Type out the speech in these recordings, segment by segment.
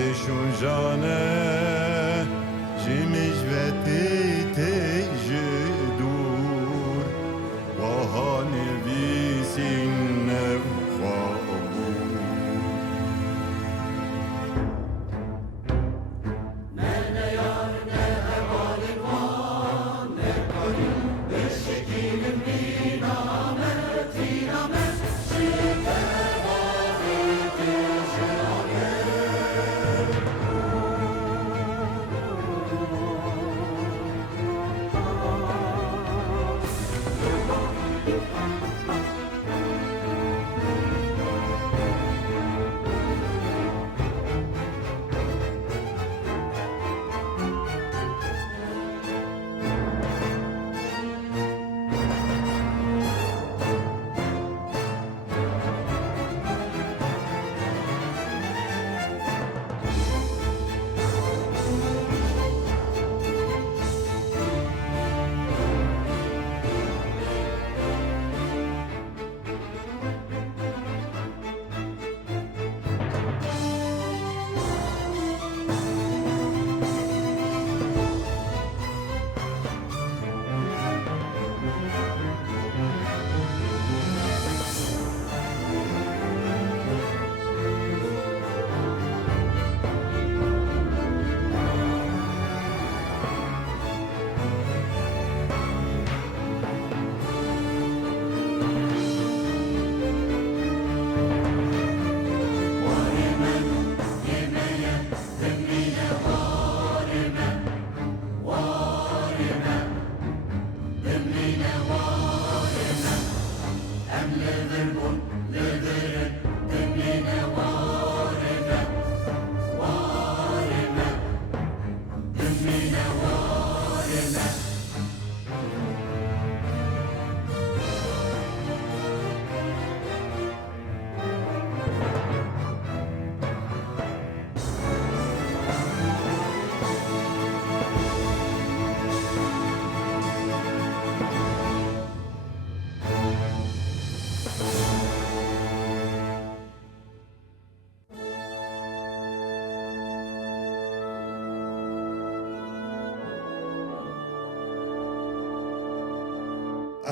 شجانه جمج و تیج دور و ها نویسین نفخابور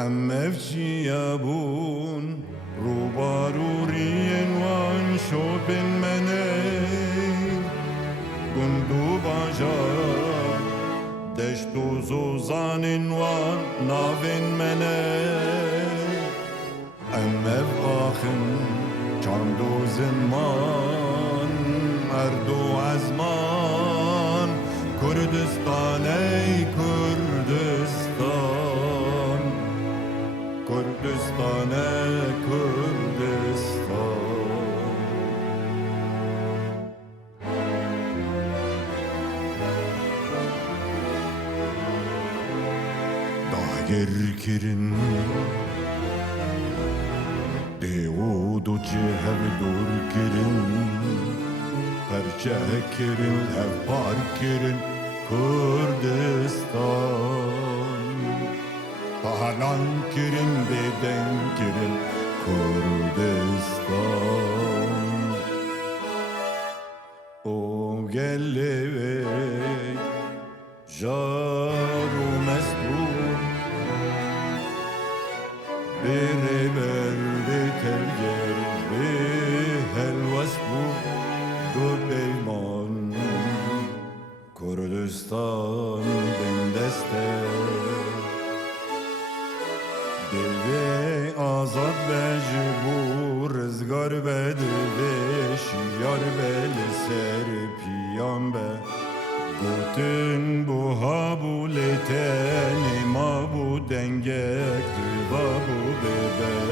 أمفشي يابون روبارورين وان شوبن منين قندو باجار دشتو زوزان وان نافن منين أمف آخن چاندو زمان اردو ازمان كردستان ey Kürdistan Kürdistan ey Kürdistan Dağır kirin Devudu cehev dur kirin Perçe kirin hevpar kirin Kürdistan Pahalan kirin beden kirin Kürdistan O gelevek Jaru mesbur Bere berde terger Be helvas bu Do beyman Kürdistan bendeste Deve azad mecbur Rızgar bedeve Şiyar beli ser piyambe Gotun bu habuleten Ema bu dengek Tıva bu bebeden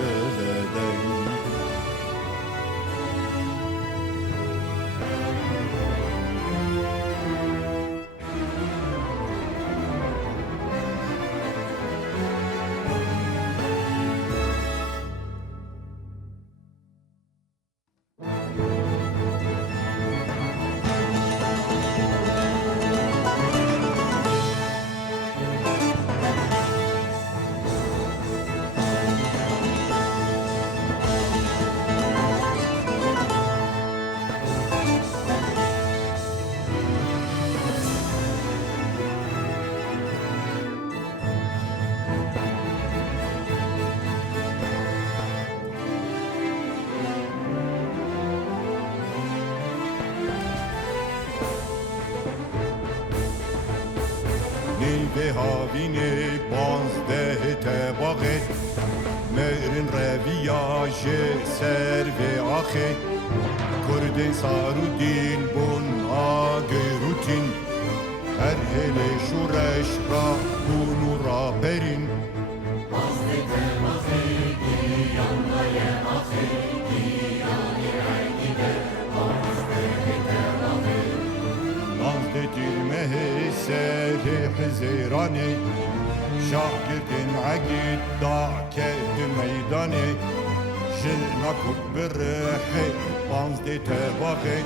نیو هاوینه بانزده تباغه مرن رویاج سر و آخه کردن سارو دیل بون آگروتین هر هل شورش را بونو را برین دلمه سر حزیرانه شاگردن عقید دا کرد میدانه جنا کد بره بانزده تباقه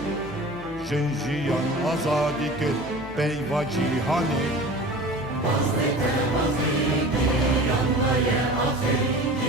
جنجیان آزادی کرد بیوا جیهانه بانزده تباقه دیان لای آخه